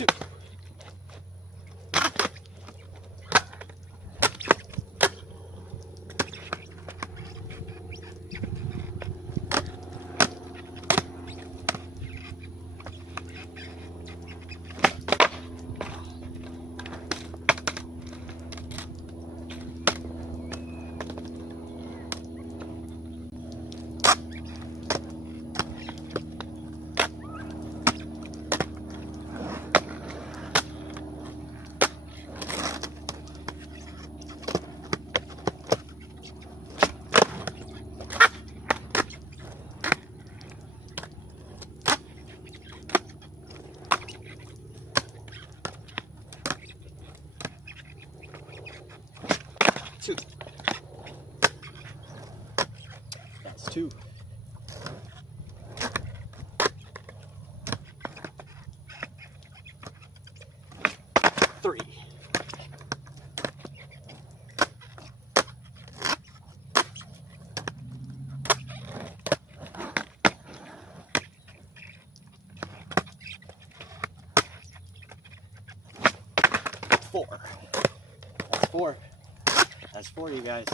2. That's 2. 3. 4. That's 4. That's 4, you guys.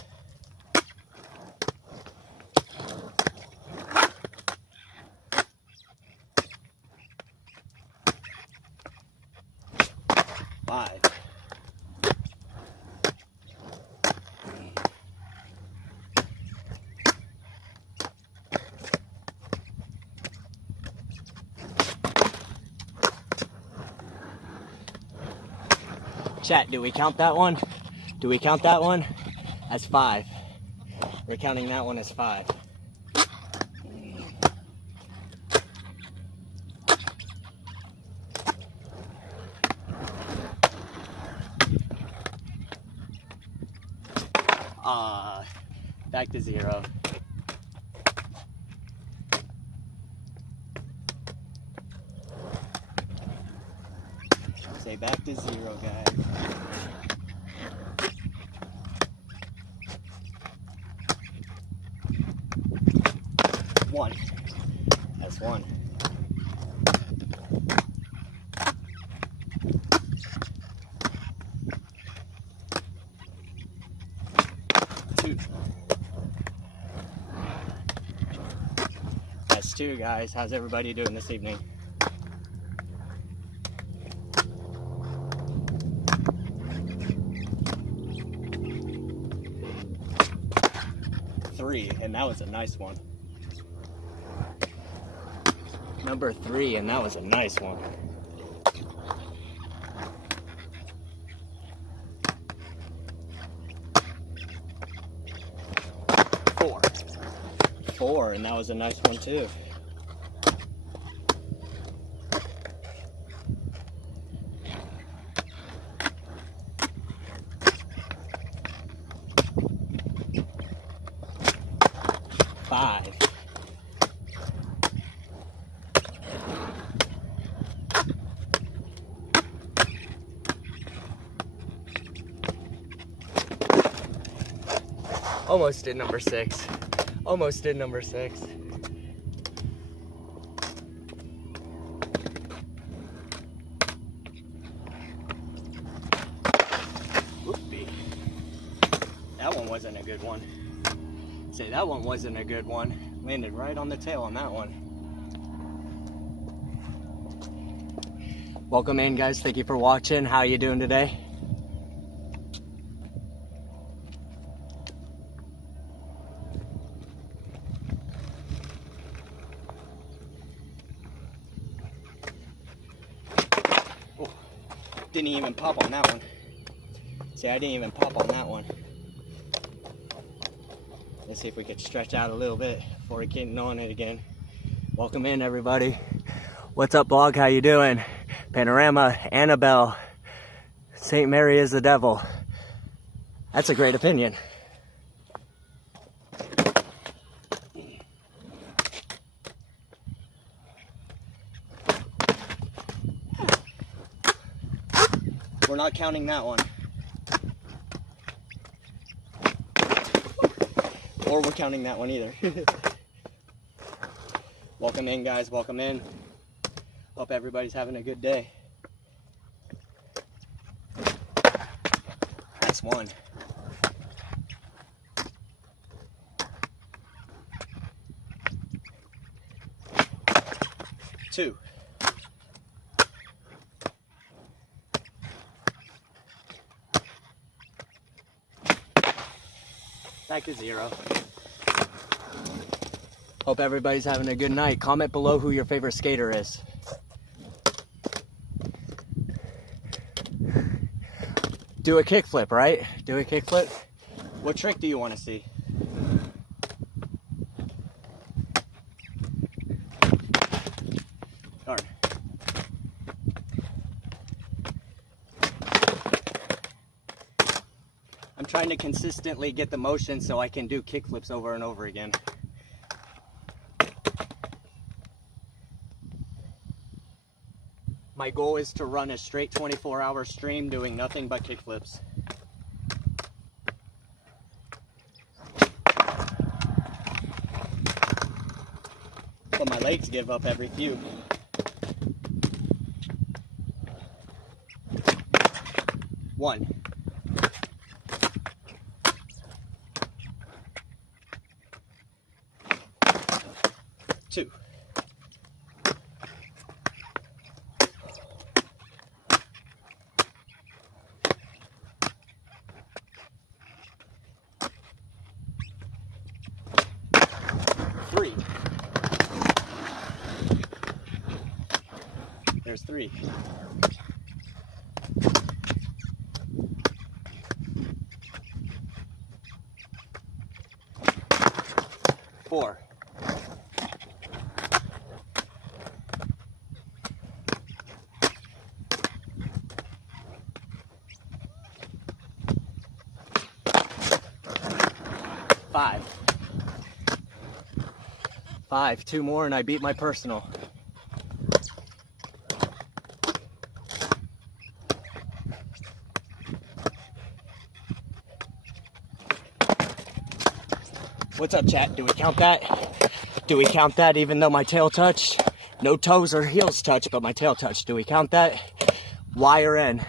5. 'Chat, do we count that one? Do we count that one as 5? We're counting that one as 5. Back to 0. Say back to 0, guys. 1. That's 1. 2. That's 2, guys. How's everybody doing this evening? 3, and that was a nice one. Number 3, and that was a nice one. 4. 4, and that was a nice one too. 5. 'Almost did number 6. Almost did number 6. Oopsie. That one wasn't a good one. Say that one wasn't a good one. Landed right on the tail on that one. Welcome in, guys. Thank you for watching. How you doing today? Oh, didn't even pop on that one. See, I didn't even pop on that one. Let's see if we could stretch out a little bit before we get on it again. Welcome in, everybody. What's up, blog? How you doing? Panorama, Annabelle, St. Mary is the devil. That's a great opinion. We're not counting that one. Or we're counting that one either. Welcome in, guys. Welcome in. Hope everybody's having a good day. 1, 2, back to 0. Hope everybody's having a good night. Comment below who your favorite skater is. Do a kickflip, right? Do a kickflip. What trick do you want to see? Darn. I'm trying to consistently get the motion so I can do kickflips over and over again. My goal is to run a straight 24-hour stream doing nothing but kickflips. But my legs give up every few. One. 2. 3. There's 3. 4. 5. 2 more and I beat my personal. 'What's up, chat? Do we count that? Do we count that even though my tail touched? No toes or heels touched, but my tail touched. Do we count that? Wire in.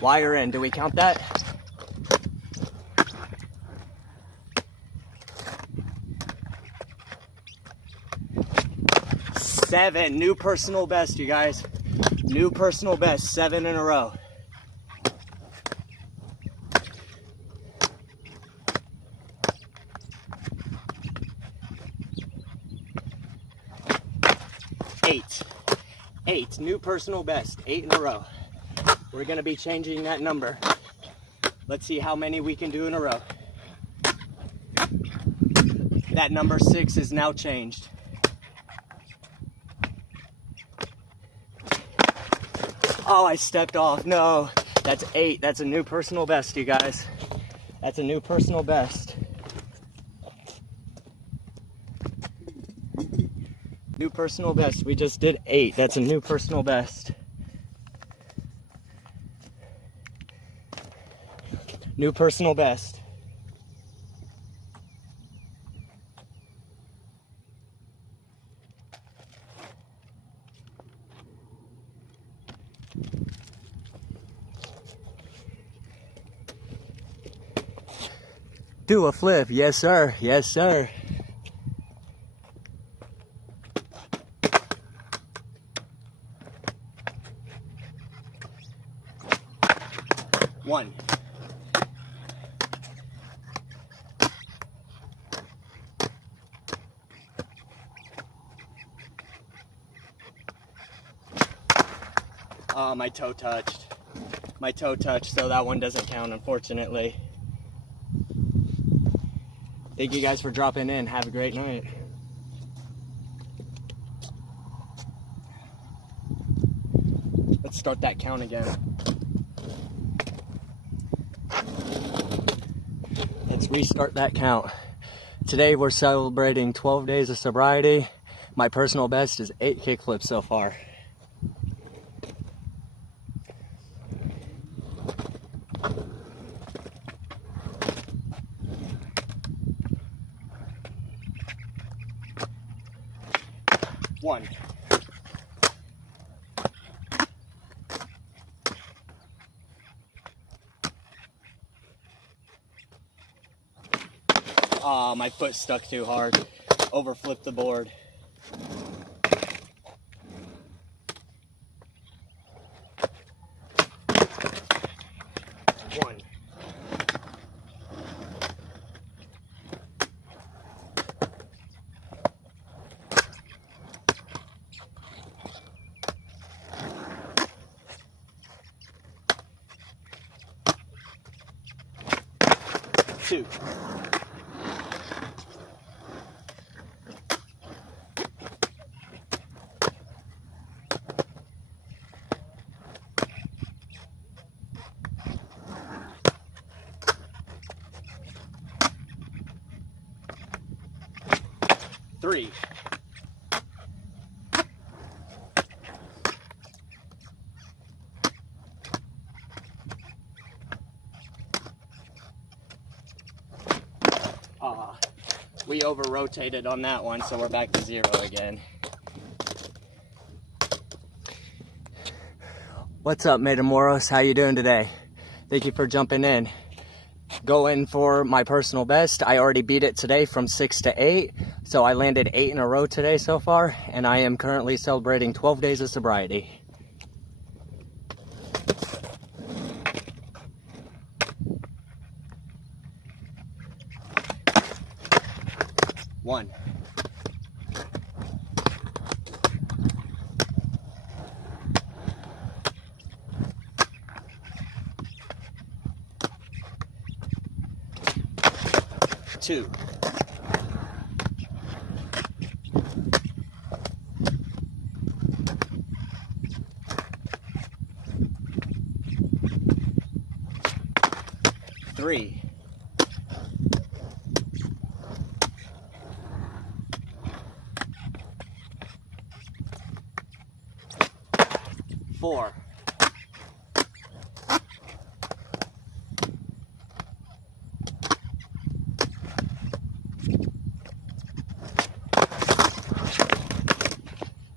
Wire in. Do we count that? Seven. New personal best, you guys. New personal best. 7 in a row. Eight. New personal best. 8 in a row. We're going to be changing that number. Let's see how many we can do in a row. That number 6 is now changed. Oh, I stepped off. No, that's 8. That's a new personal best, you guys. That's a new personal best. New personal best. We just did 8. That's a new personal best. New personal best. Do a flip. Yes, sir. Yes, sir. One. 'Oh, my toe touched. My toe touched, so that one doesn't count, unfortunately. Thank you guys for dropping in. Have a great night. Let's start that count again. Let's restart that count. Today we're celebrating 12 days of sobriety. My personal best is 8 kickflips so far. One. My foot stuck too hard. Overflipped the board. One. Two. Three. We over-rotated on that one, so we're back to 0 again. What's up, Metamoros? How you doing today? Thank you for jumping in. Going for my personal best. I already beat it today from 6 to 8, so I landed 8 in a row today so far, and I am currently celebrating 12 days of sobriety. One. Two. Three. Four.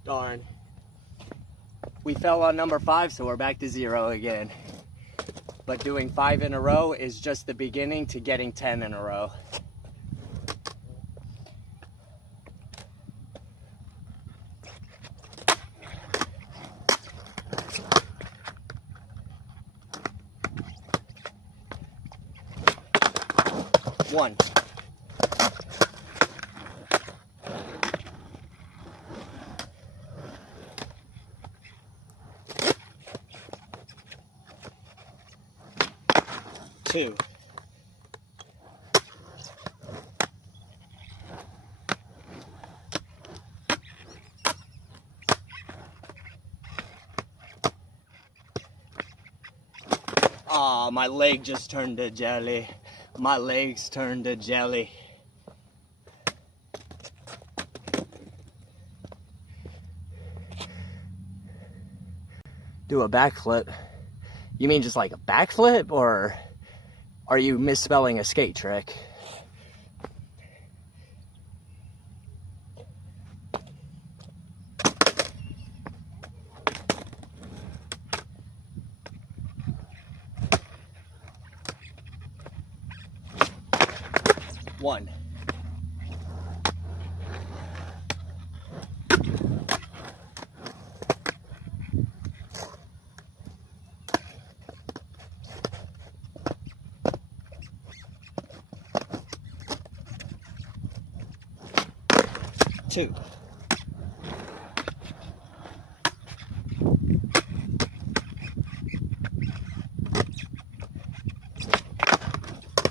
Darn. We fell on number 5, so we're back to 0 again. But doing 5 in a row is just the beginning to getting 10 in a row. One. Two. Aw, my leg just turned to jelly. My legs turned to jelly. Do a backflip. You mean just like a backflip, or are you misspelling a skate trick? One. Two.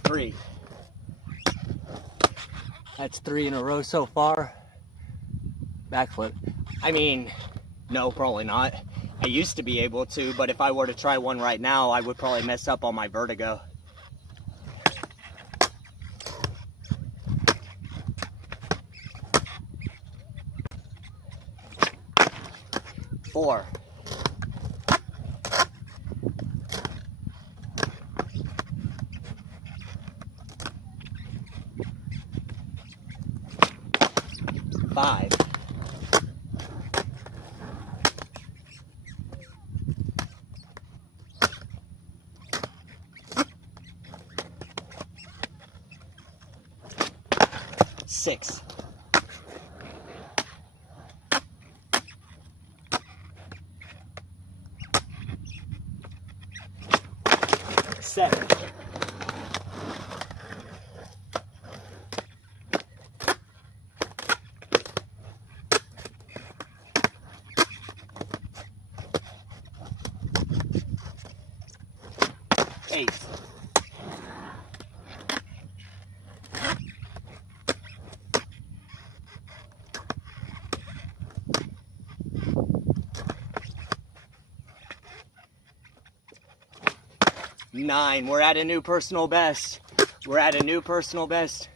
Three. That's 3 in a row so far. Backflip. I mean, no, probably not. I used to be able to, but if I were to try one right now, I would probably mess up on my vertigo. Four. Five. 6. 7. 8. 9. We're at a new personal best. We're at a new personal best.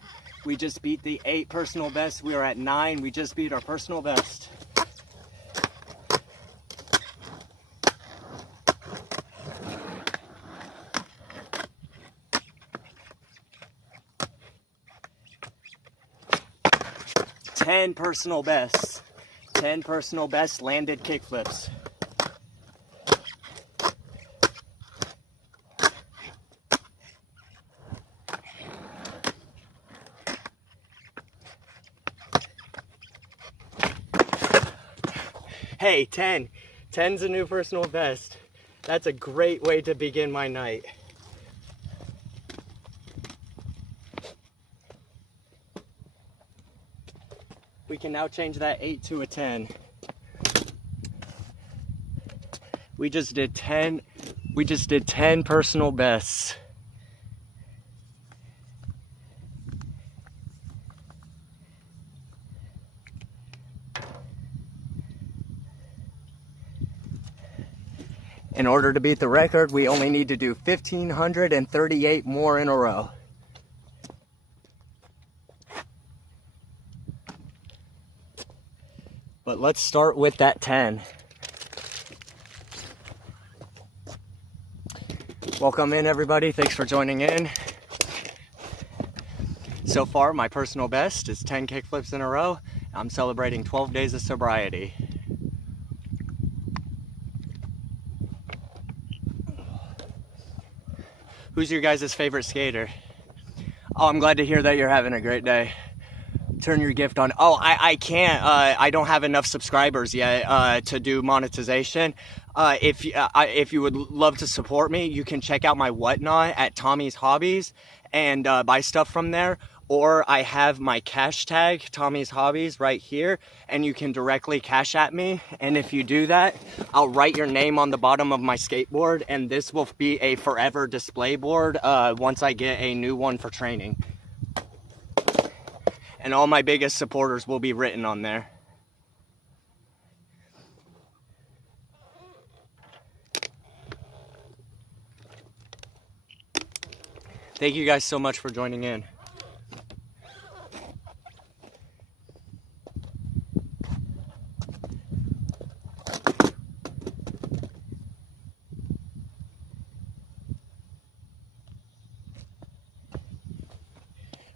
We just beat the 8 personal best. We are at 9. We just beat our personal best. Ten personal bests. 10 personal best landed kickflips. Hey, 10. 10's a new personal best. That's a great way to begin my night. We can now change that 8 to a 10. We just did 10 personal bests. In order to beat the record, we only need to do 1,538 more in a row. But let's start with that 10. Welcome in, everybody. Thanks for joining in. So far, my personal best is 10 kickflips in a row. I'm celebrating 12 days of sobriety. Who's your guys' favorite skater? Oh, I'm glad to hear that you're having a great day. Turn your gift on. Oh, I can't. I don't have enough subscribers yet to do monetization. If you would love to support me, you can check out my whatnot at Tommy's Hobbies and buy stuff from there. Or I have my cash tag, Tommy's Hobbies, right here, and you can directly cash at me. And if you do that, I'll write your name on the bottom of my skateboard, and this will be a forever display board once I get a new one for training. And all my biggest supporters will be written on there. Thank you guys so much for joining in.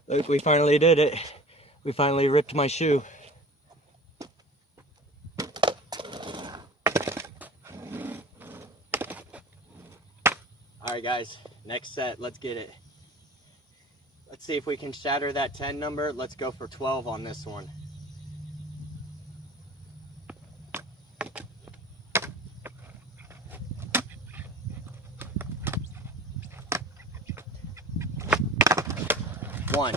Look, we finally did it. We finally ripped my shoe. All right, guys, next set, let's get it. Let's see if we can shatter that 10 number. Let's go for 12 on this one. One.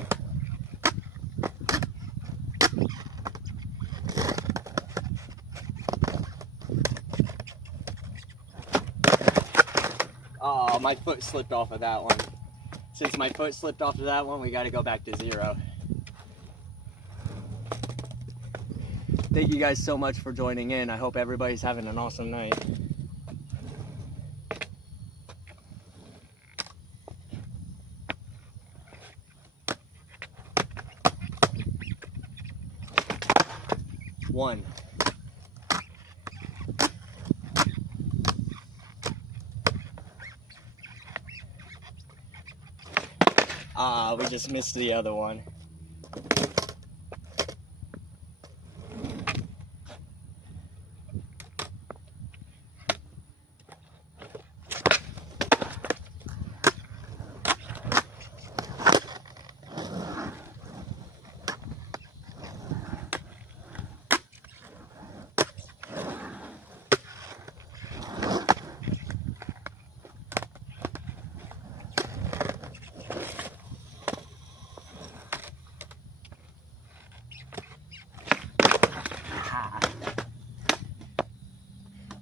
Oh, my foot slipped off of that one. Since my foot slipped off of that one, we got to go back to 0. Thank you guys so much for joining in. I hope everybody's having an awesome night. One. Ah, we just missed the other one.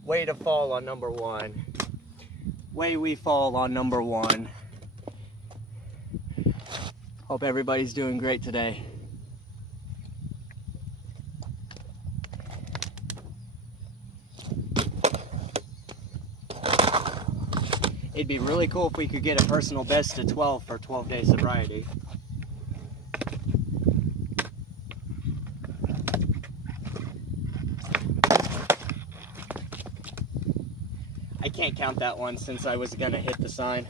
Way to fall on number one. Way we fall on number one. Hope everybody's doing great today. It'd be really cool if we could get a personal best of 12 for 12-day sobriety. I can't count that one since I was gonna hit the sign.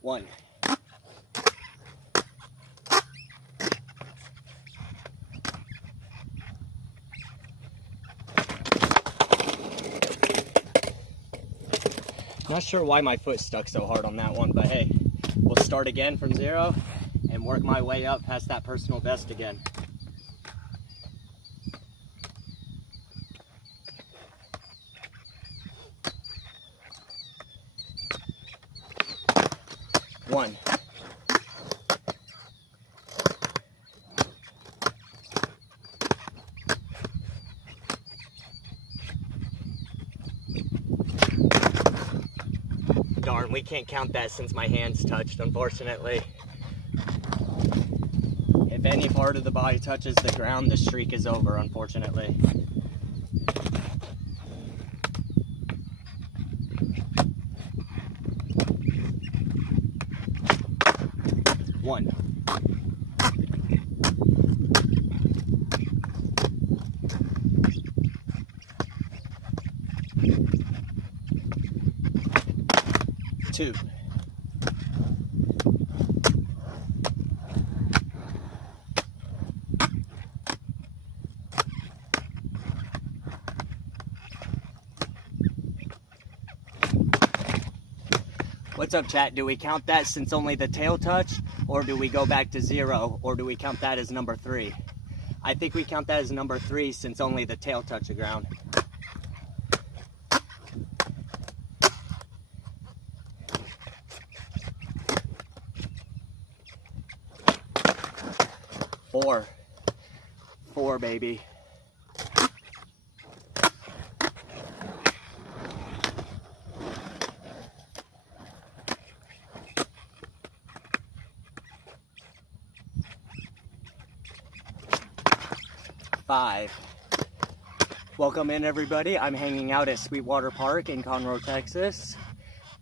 One. Not sure why my foot stuck so hard on that one, but hey, we'll start again from 0 and work my way up past that personal best again. One. Darn, we can't count that since my hands touched, unfortunately. If any part of the body touches the ground, the streak is over, unfortunately. One. Two. What's up, chat? Do we count that since only the tail touched, or do we go back to 0, or do we count that as number 3? I think we count that as number 3 since only the tail touched the ground. Four. 4, baby. Five. Welcome in, everybody. I'm hanging out at Sweetwater Park in Conroe, Texas.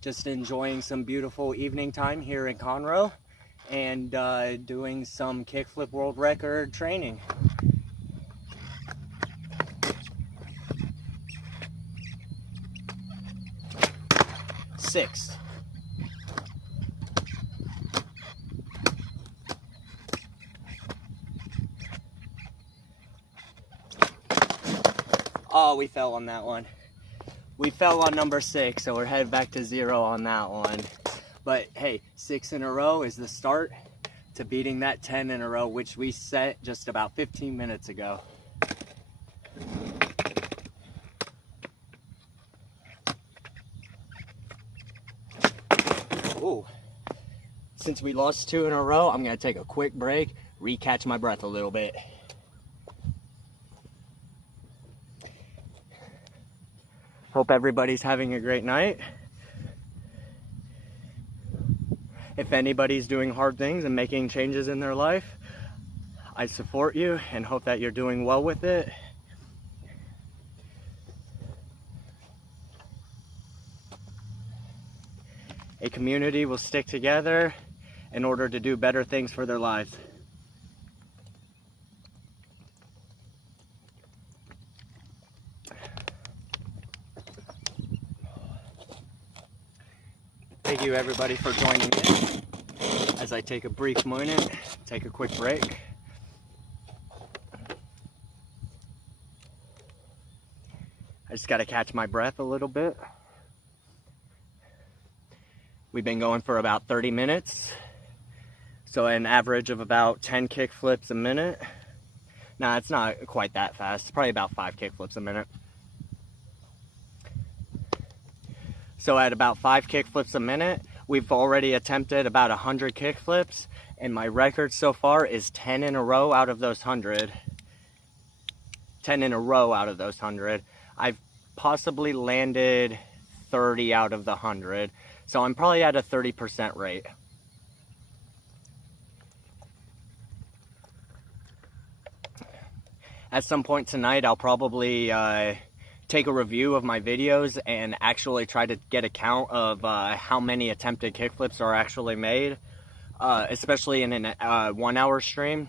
Just enjoying some beautiful evening time here in Conroe and doing some kickflip world record training. Six. Oh, we fell on that one. We fell on number 6, so we're headed back to 0 on that one. But hey, 6 in a row is the start to beating that 10 in a row, which we set just about 15 minutes ago. Ooh. Since we lost 2 in a row, I'm gonna take a quick break, recatch my breath a little bit. Hope everybody's having a great night. If anybody's doing hard things and making changes in their life, I support you and hope that you're doing well with it. A community will stick together in order to do better things for their lives. Thank you, everybody, for joining in as I take a brief moment, take a quick break. I just got to catch my breath a little bit. We've been going for about 30 minutes, so an average of about 10 kick flips a minute. Nah, it's not quite that fast. It's probably about 5 kick flips a minute. So at about 5 kick flips a minute, we've already attempted about 100 kick flips, And my record so far is 10 in a row out of those 100. 10 in a row out of those 100. I've possibly landed 30 out of the 100. So I'm probably at a 30% rate. At some point tonight, I'll probably take a review of my videos and actually try to get a count of how many attempted kickflips are actually made, especially in a 1 hour stream.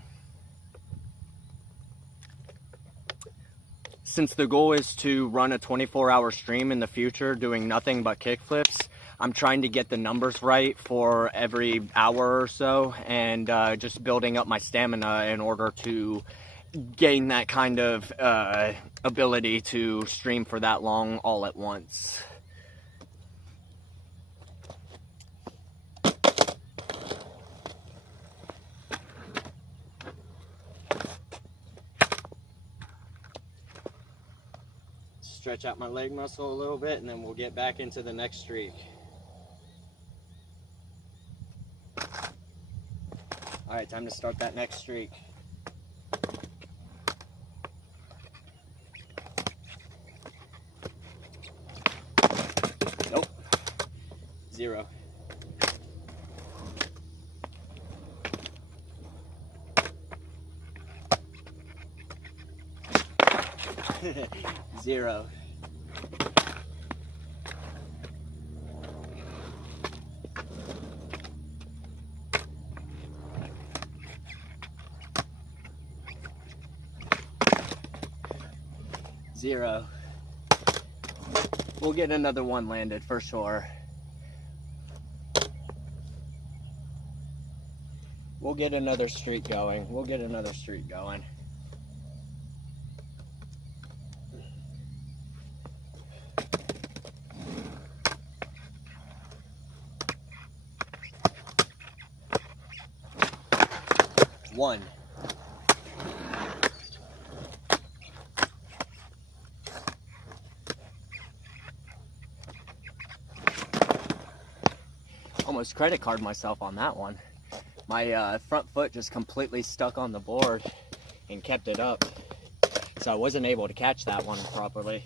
Since the goal is to run a 24-hour stream in the future doing nothing but kickflips, I'm trying to get the numbers right for every hour or so, and just building up my stamina in order to gain that kind of ability to stream for that long all at once. Stretch out my leg muscle a little bit, and then we'll get back into the next streak. All right, time to start that next streak. Nope. 0. Zero. Zero. We'll get another one landed for sure. We'll get another streak going. We'll get another streak going. One. Almost credit card myself on that one. My front foot just completely stuck on the board and kept it up, so I wasn't able to catch that one properly.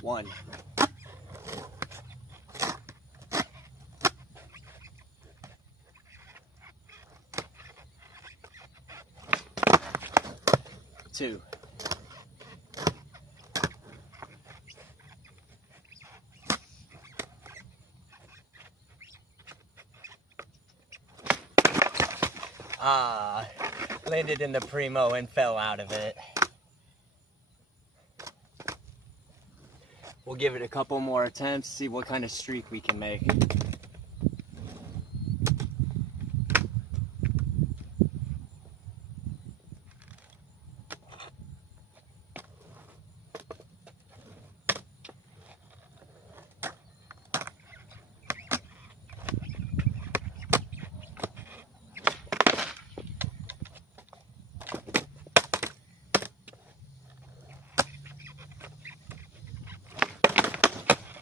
One. Two. Landed in the primo and fell out of it. We'll give it a couple more attempts, see what kind of streak we can make.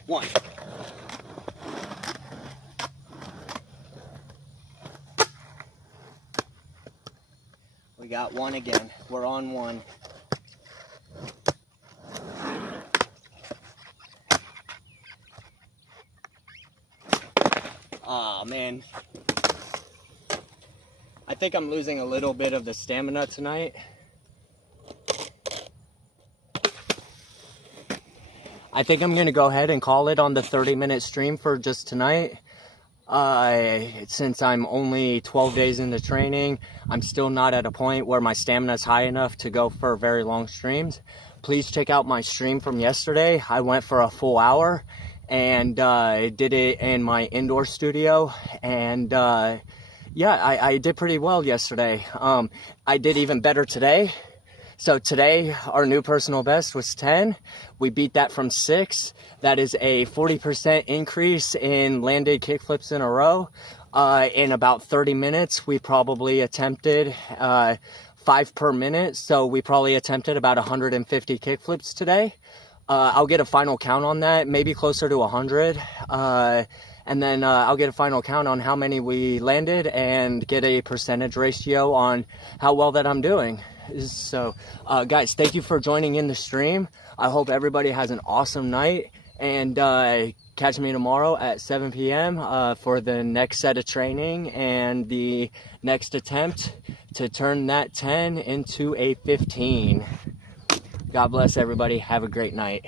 One. We got one again. We're on one. Aw, man. I think I'm losing a little bit of the stamina tonight. I think I'm going to go ahead and call it on the 30-minute stream for just tonight. Since I'm only 12 days into training, I'm still not at a point where my stamina is high enough to go for very long streams. Please check out my stream from yesterday. I went for a full hour and did it in my indoor studio. And yeah, I did pretty well yesterday. I did even better today. So today, our new personal best was 10. We beat that from 6. That is a 40% increase in landed kickflips in a row. In about 30 minutes, we probably attempted 5 per minute. So we probably attempted about 150 kickflips today. I'll get a final count on that, maybe closer to 100. And then I'll get a final count on how many we landed and get a percentage ratio on how well that I'm doing. So guys, thank you for joining in the stream. I hope everybody has an awesome night, and catch me tomorrow at 7 p.m. For the next set of training and the next attempt to turn that 10 into a 15. God bless everybody. Have a great night.